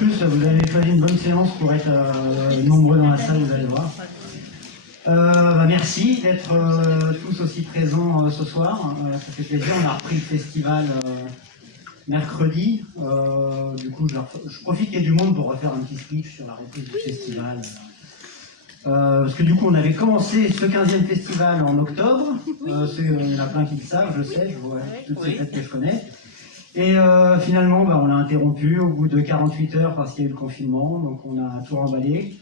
plus, vous avez choisi une bonne séance pour être nombreux dans la salle, vous allez voir. Merci d'être tous aussi présents ce soir. Ça fait plaisir, on a repris le festival mercredi. Du coup, je profite qu'il y ait du monde pour refaire un petit speech sur la reprise du festival. Parce que du coup, on avait commencé ce 15e festival en octobre. Il y en a plein qui le savent, je sais, je vois toutes ces têtes que je connais. Et finalement, on l'a interrompu au bout de 48 heures parce qu'il y a eu le confinement, donc on a tout remballé.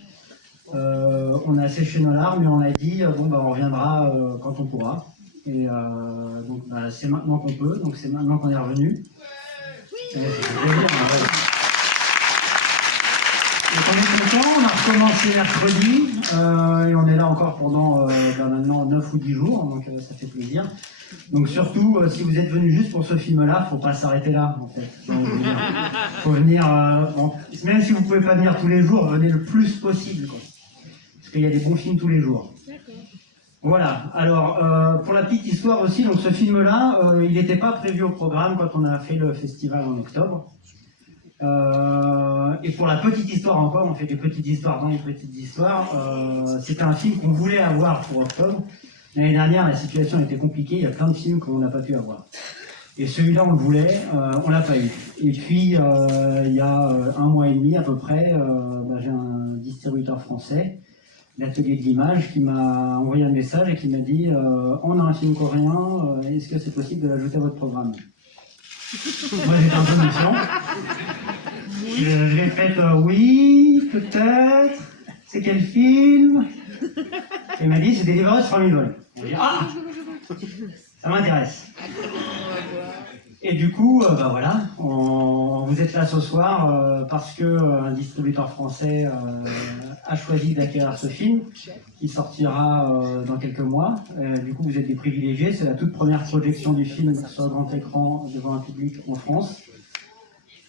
On a séché nos larmes et on a dit on reviendra quand on pourra. Et donc c'est maintenant qu'on peut, donc c'est maintenant qu'on est revenu. Et on est content, on a recommencé mercredi et on est là encore pendant maintenant 9 ou 10 jours, donc ça fait plaisir. Donc surtout, si vous êtes venus juste pour ce film-là, faut pas s'arrêter là, en fait. Faut venir, même si vous pouvez pas venir tous les jours, venez le plus possible, quoi. Parce qu'il y a des bons films tous les jours. Voilà. Alors, pour la petite histoire aussi, donc ce film-là, il n'était pas prévu au programme quand on a fait le festival en octobre. Et pour la petite histoire encore, on fait des petites histoires dans les petites histoires. C'était un film qu'on voulait avoir pour octobre. L'année dernière, la situation était compliquée, il y a plein de films qu'on n'a pas pu avoir. Et celui-là, on le voulait, on l'a pas eu. Et puis, il y a 1 mois et demi à peu près, j'ai un distributeur français, l'Atelier de l'Image, qui m'a envoyé un message et qui m'a dit on a un film coréen, est-ce que c'est possible de l'ajouter à votre programme? Moi, j'étais un peu méfiant. Je l'ai fait oui, peut-être. C'est quel film? Et il m'a dit c'est Deliverance from Evil. On dit ah, ça m'intéresse. Et du coup, voilà, vous êtes là ce soir parce que un distributeur français a choisi d'acquérir ce film, qui sortira dans quelques mois. Du coup, vous êtes des privilégiés. C'est la toute première projection du film sur le grand écran devant un public en France.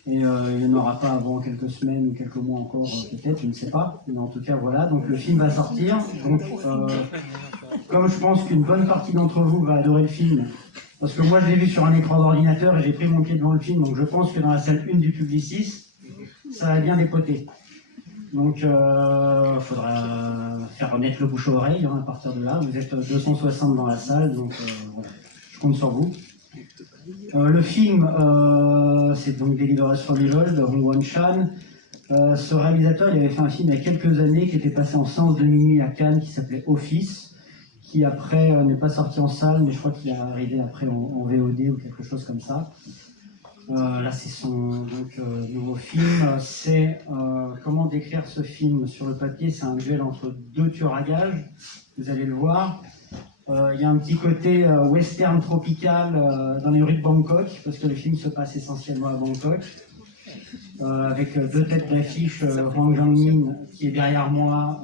Et il n'y en aura pas avant quelques semaines ou quelques mois encore, peut-être, je ne sais pas. Mais en tout cas, voilà, donc le film va sortir. Donc, comme je pense qu'une bonne partie d'entre vous va adorer le film, parce que moi je l'ai vu sur un écran d'ordinateur et j'ai pris mon pied devant le film, donc je pense que dans la salle 1 du Publicis, ça va bien dépoter. Donc, il faudra faire remettre le bouche à oreille à partir de là. Vous êtes 260 dans la salle, donc voilà, je compte sur vous. Le film, c'est donc Deliverance from Evil de Hong Won-chan. Ce réalisateur, il avait fait un film il y a quelques années qui était passé en séance de minuit à Cannes, qui s'appelait Office, qui après n'est pas sorti en salle, mais je crois qu'il est arrivé après en VOD ou quelque chose comme ça. Là, c'est son nouveau film. C'est comment décrire ce film sur le papier? C'est un duel entre 2 tueurs à gages. Vous allez le voir. Il y a un petit côté western tropical dans les rues de Bangkok, parce que le film se passe essentiellement à Bangkok, avec 2 têtes d'affiche, Hwang Jung-min qui est derrière moi,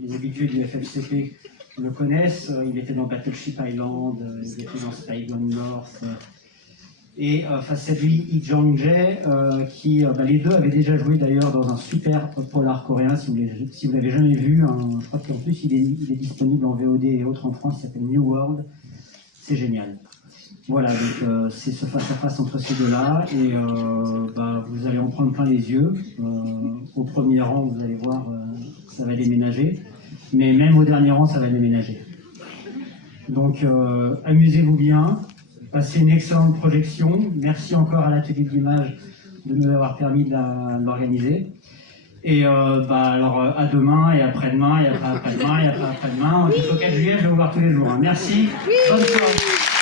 les habitués du FFCP le connaissent, il était dans Battleship Island, il était dans Spy-Gone North, et face à lui, Lee Jong-jae, qui les deux avaient déjà joué d'ailleurs dans un super polar coréen, si vous l'avez jamais vu, je crois qu'en plus il est disponible en VOD et autres en France, il s'appelle New World, c'est génial. Voilà, donc c'est ce face-à-face entre ces deux-là, et vous allez en prendre plein les yeux. Au premier rang, vous allez voir, ça va déménager, mais même au dernier rang, ça va déménager. Donc amusez-vous bien. Passez une excellente projection. Merci encore à l'Atelier de l'Image de nous avoir permis de l'organiser. Et alors à demain et après-demain et après-demain et après-demain. Jusqu'au 4 juillet, je vais vous voir tous les jours. Merci. Bonne soirée.